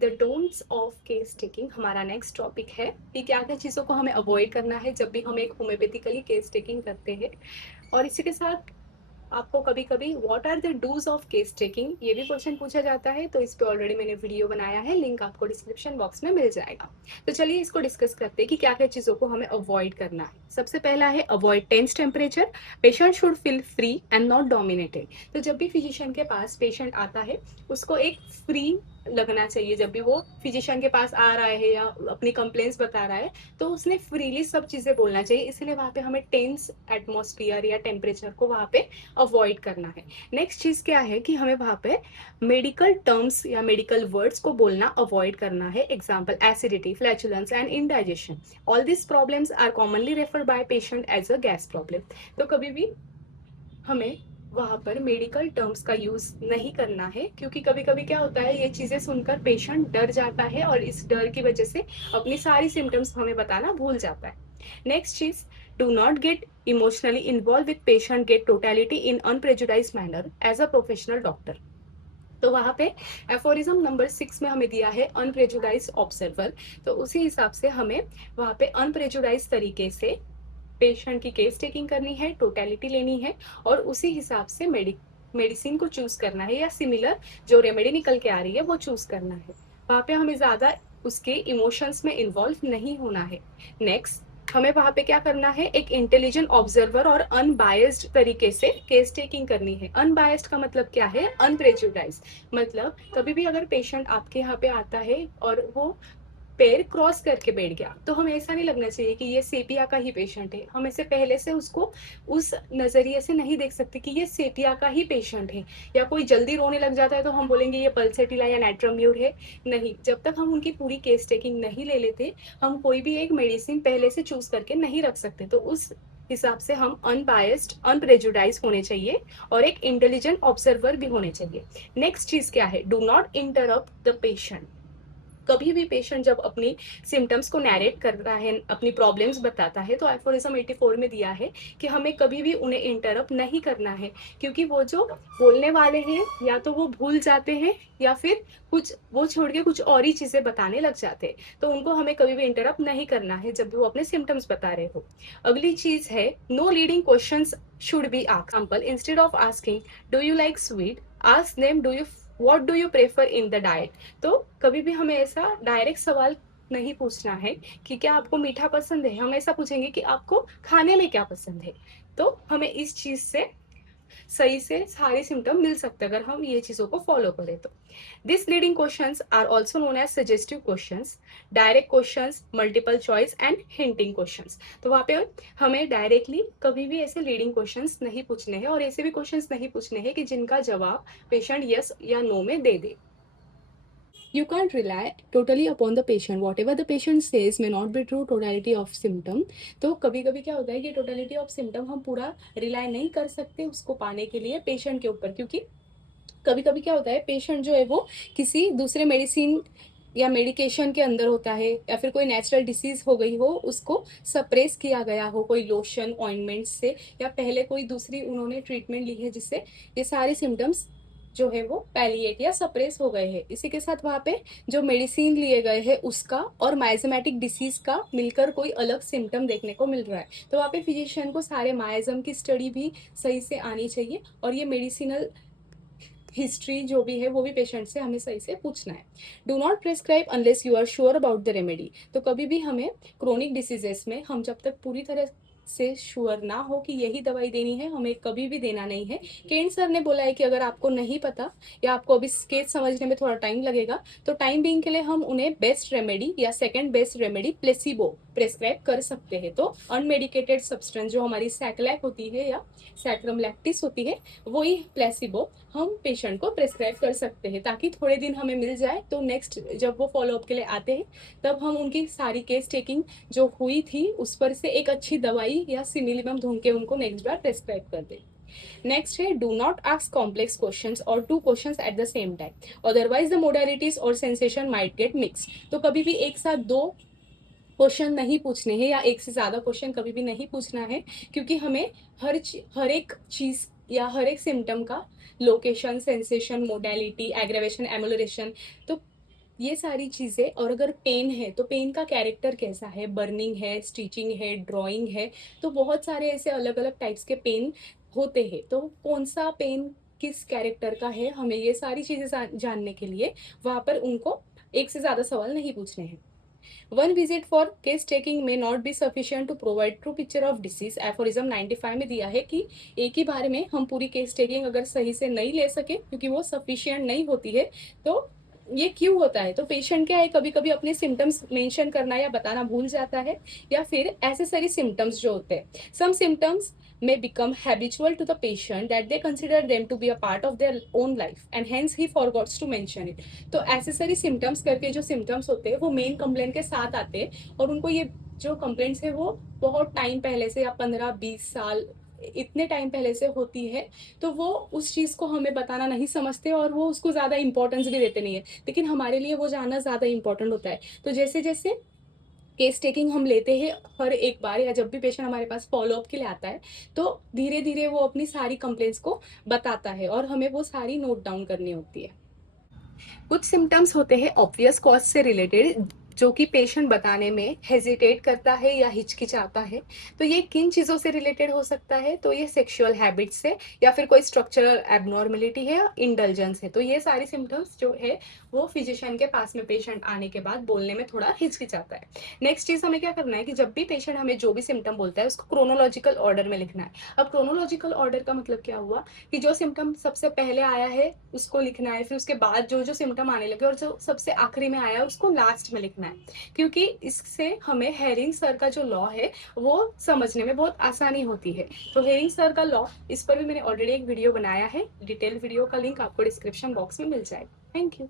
The don'ts of case taking हमारा next topic है कि क्या क्या चीज़ों को हमें अवॉइड करना है जब भी हम एक होम्योपैथिकली केस टेकिंग करते हैं। और इसी के साथ आपको कभी कभी what are the dos of case taking ये भी क्वेश्चन पूछा जाता है, तो इस पे ऑलरेडी मैंने वीडियो बनाया है, लिंक आपको डिस्क्रिप्शन बॉक्स में मिल जाएगा। तो चलिए इसको डिस्कस करते हैं कि क्या क्या चीज़ों को हमें अवॉइड करना है। सबसे पहला है avoid tense temperature. Patient should feel free and not dominated. तो जब भी फिजिशियन के पास पेशेंट आता है उसको एक फ्री लगना चाहिए। जब भी वो फिजिशियन के पास आ रहा है या अपनी कंप्लेंट्स बता रहा है तो उसने फ्रीली सब चीज़ें बोलना चाहिए। इसलिए वहाँ पे हमें टेंस एटमॉस्फियर या टेम्परेचर को वहाँ पे अवॉइड करना है। नेक्स्ट चीज़ क्या है कि हमें वहाँ पे मेडिकल टर्म्स या मेडिकल वर्ड्स को बोलना अवॉइड करना है। Example acidity, flatulence and indigestion. All this problems are commonly refer by patient as a gas problem. तो कभी भी हमें वहाँ पर मेडिकल टर्म्स का यूज नहीं करना है, क्योंकि कभी कभी क्या होता है ये चीजें सुनकर पेशेंट डर जाता है और इस डर की वजह से अपनी सारी सिम्टम्स हमें बताना भूल जाता है। नेक्स्ट चीज, do not get emotionally involved with patient, get totality in unprejudiced manner as a professional doctor. तो वहाँ पे एफोरिज्म नंबर 6 में हमें दिया है अनप्रेजुडाइज ऑब्जर्वर। तो उसी हिसाब से हमें वहाँ पे अनप्रेजुडाइज तरीके से पेशेंट की केस टेकिंग करनी है, टोटलिटी लेनी है और उसी हिसाब से मेडिसिन को चूज करना है या सिमिलर जो रेमेडी निकल के आ रही है वो चूज करना है। वहाँ पे हमें ज्यादा उसके इमोशंस में इन्वॉल्व नहीं होना है। नेक्स्ट, हमें वहाँ पे क्या करना है, एक इंटेलिजेंट ऑब्जर्वर और अनबायस्ड तरीके से केस टेकिंग करनी है। अनबायस्ड का मतलब क्या है, अनप्रेजुडाइज। मतलब कभी भी अगर पेशेंट आपके यहाँ पे आता है और वो पैर क्रॉस करके बैठ गया तो हमें ऐसा नहीं लगना चाहिए कि ये सेपिया का ही पेशेंट है। हम ऐसे पहले से उसको उस नजरिए से नहीं देख सकते कि ये सेपिया का ही पेशेंट है। या कोई जल्दी रोने लग जाता है तो हम बोलेंगे ये पल्सेटिला या नाइट्रोम्यूर है। नहीं, जब तक हम उनकी पूरी केस टेकिंग नहीं ले लेते हम कोई भी एक मेडिसिन पहले से चूज करके नहीं रख सकते। तो उस हिसाब से हम अनबायस्ड अनप्रेजुडाइज होने चाहिए और एक इंटेलिजेंट ऑब्जर्वर भी होने चाहिए। नेक्स्ट चीज क्या है, do not interrupt the patient. कभी भी पेशेंट जब अपनी सिम्टम्स को नैरेट करता है, अपनी प्रॉब्लम्स बताता है, तो एफोरिज्म 84 में दिया है कि हमें कभी भी उन्हें इंटरप्ट नहीं करना है, क्योंकि वो जो बोलने वाले हैं या तो वो भूल जाते हैं या फिर कुछ वो छोड़ के कुछ और ही चीजें बताने लग जाते हैं। तो उनको हमें कभी भी इंटरप्ट नहीं करना है जब भी वो अपने सिम्टम्स बता रहे हो। अगली चीज है, no leading questions should be asked. Example, instead of asking do you like sweet, ask them do you what do you prefer in the diet. तो कभी भी हमें ऐसा डायरेक्ट सवाल नहीं पूछना है कि क्या आपको मीठा पसंद है, हम ऐसा पूछेंगे कि आपको खाने में क्या पसंद है। तो हमें इस चीज से सही से सारे सिम्टम मिल सकते हैं अगर हम ये चीजों को फॉलो करें तो। This leading questions are also known as suggestive questions, direct questions, multiple choice and hinting questions. तो वहाँ पे हमें डायरेक्टली कभी भी ऐसे लीडिंग क्वेश्चंस नहीं पूछने हैं और ऐसे भी क्वेश्चंस नहीं पूछने हैं कि जिनका जवाब पेशेंट यस या नो में दे दे। You can't rely totally upon the patient. Whatever the patient says may not be true totality of symptom. तो कभी कभी क्या होता है कि totality of symptom हम पूरा रिलाई नहीं कर सकते उसको पाने के लिए पेशेंट के ऊपर, क्योंकि कभी कभी क्या होता है पेशेंट जो है वो किसी दूसरे मेडिसिन या मेडिकेशन के अंदर होता है या फिर कोई नेचुरल डिसीज हो गई हो, उसको सप्रेस किया गया हो कोई लोशन ऑइंटमेंट से, या पहले कोई दूसरी उन्होंने ट्रीटमेंट ली है जिससे ये सारे सिम्टम्स जो है वो पैलिएट या सप्रेस हो गए हैं। इसी के साथ वहाँ पे जो मेडिसिन लिए गए हैं उसका और माइजेमेटिक डिसीज का मिलकर कोई अलग सिम्टम देखने को मिल रहा है। तो वहाँ पे फिजिशियन को सारे माइजम की स्टडी भी सही से आनी चाहिए और ये मेडिसिनल हिस्ट्री जो भी है वो भी पेशेंट से हमें सही से पूछना है। Do not prescribe unless you are sure about the remedy. तो कभी भी हमें क्रोनिक डिसीजेस में हम जब तक पूरी तरह से श्योर ना हो कि यही दवाई देनी है, हमें कभी भी देना नहीं है। केन सर ने बोला है कि अगर आपको नहीं पता या आपको अभी केस समझने में थोड़ा टाइम लगेगा तो टाइम बीइंग के लिए हम उन्हें बेस्ट रेमेडी या second best remedy placebo prescribe कर सकते हैं। तो अनमेडिकेटेड सब्सटेंस जो हमारी सैक्लैक होती है या सैक्रम लैक्टिस होती है वही प्लेसिबो हम पेशेंट को प्रेस्क्राइब कर सकते हैं, ताकि थोड़े दिन हमें मिल जाए तो नेक्स्ट जब वो फॉलोअप के लिए आते हैं तब हम उनकी सारी केस टेकिंग जो हुई थी उस पर से एक अच्छी दवाई या सिमिलिमम ढूंढ के उनको नेक्स्ट बार प्रेस्क्राइब कर दें। नेक्स्ट है, do not ask complex questions और two questions at the same time, otherwise the modalities और सेंसेशन माइट गेट मिक्स। तो कभी भी एक साथ दो क्वेश्चन नहीं पूछने हैं या एक से ज्यादा क्वेश्चन कभी भी नहीं पूछना है, क्योंकि हमें हर एक चीज या हर एक सिम्टम का लोकेशन, सेंसेशन, मोडेलिटी, एग्रेवेशन, एमुलरेशन, तो ये सारी चीज़ें, और अगर पेन है तो पेन का कैरेक्टर कैसा है, बर्निंग है, स्टिचिंग है, ड्राइंग है, तो बहुत सारे ऐसे अलग-अलग टाइप्स के पेन होते हैं। तो कौन-सा पेन किस कैरेक्टर का है, हमें ये सारी चीज़ें जानने के लिए वहाँ पर उनको एक से ज़्यादा सवाल नहीं पूछने हैं। One visit for case taking में not be sufficient to provide true picture of disease. Aphorism 95 में दिया है कि एक ही बार में हम पूरी केस टेकिंग अगर सही से नहीं ले सके, क्योंकि वो सफिशिएंट नहीं होती है, तो ये क्यों होता है? तो पेशेंट क्या है, कभी कभी अपने सिम्टम्स मेंशन करना या बताना भूल जाता है, या फिर एसेसरी सिम्टम्स जो होते हैं, some symptoms may become habitual to the patient that they consider them to be a part of their own life and hence he forgets to mention it। तो एसेसरी सिम्टम्स करके जो symptoms होते हैं वो main complaint के साथ आते हैं, और उनको ये जो कंप्लेंट्स है वो बहुत टाइम पहले से, या 15-20 साल इतने टाइम पहले से होती है, तो वो उस चीज़ को हमें बताना नहीं समझते और वो उसको ज़्यादा इंपॉर्टेंस भी देते नहीं है, लेकिन हमारे लिए वो जानना ज़्यादा इंपॉर्टेंट होता है। तो जैसे जैसे केस टेकिंग हम लेते हैं हर एक बार, या जब भी पेशेंट हमारे पास फॉलोअप के लिए आता है, तो धीरे धीरे वो अपनी सारी कंप्लेंट्स को बताता है और हमें वो सारी नोट डाउन करनी होती है। कुछ सिम्टम्स होते हैं ऑब्वियस कॉज से रिलेटेड, जो कि पेशेंट बताने में हेजिटेट करता है या हिचकिचाता है। तो ये किन चीज़ों से रिलेटेड हो सकता है? तो ये सेक्सुअल हैबिट से, या फिर कोई स्ट्रक्चरल एबनॉर्मेलिटी है, इंडल्जेंस है। तो ये सारी सिम्टम्स जो है वो फिजिशियन के पास में पेशेंट आने के बाद बोलने में थोड़ा हिचकिचाता है। नेक्स्ट चीज़ हमें क्या करना है कि जब भी पेशेंट हमें जो भी सिम्टम बोलता है उसको क्रोनोलॉजिकल ऑर्डर में लिखना है। अब क्रोनोलॉजिकल ऑर्डर का मतलब क्या हुआ कि जो सिम्टम सबसे पहले आया है उसको लिखना है, फिर उसके बाद जो जो सिम्टम आने लगे और जो सबसे आखिरी में आया है उसको लास्ट में लिखना है, क्योंकि इससे हमें हेरिंग सर का जो लॉ है वो समझने में बहुत आसानी होती है। तो हेरिंग सर का लॉ, इस पर भी मैंने ऑलरेडी एक वीडियो बनाया है, डिटेल वीडियो का लिंक आपको डिस्क्रिप्शन बॉक्स में मिल जाएगा। Thank you.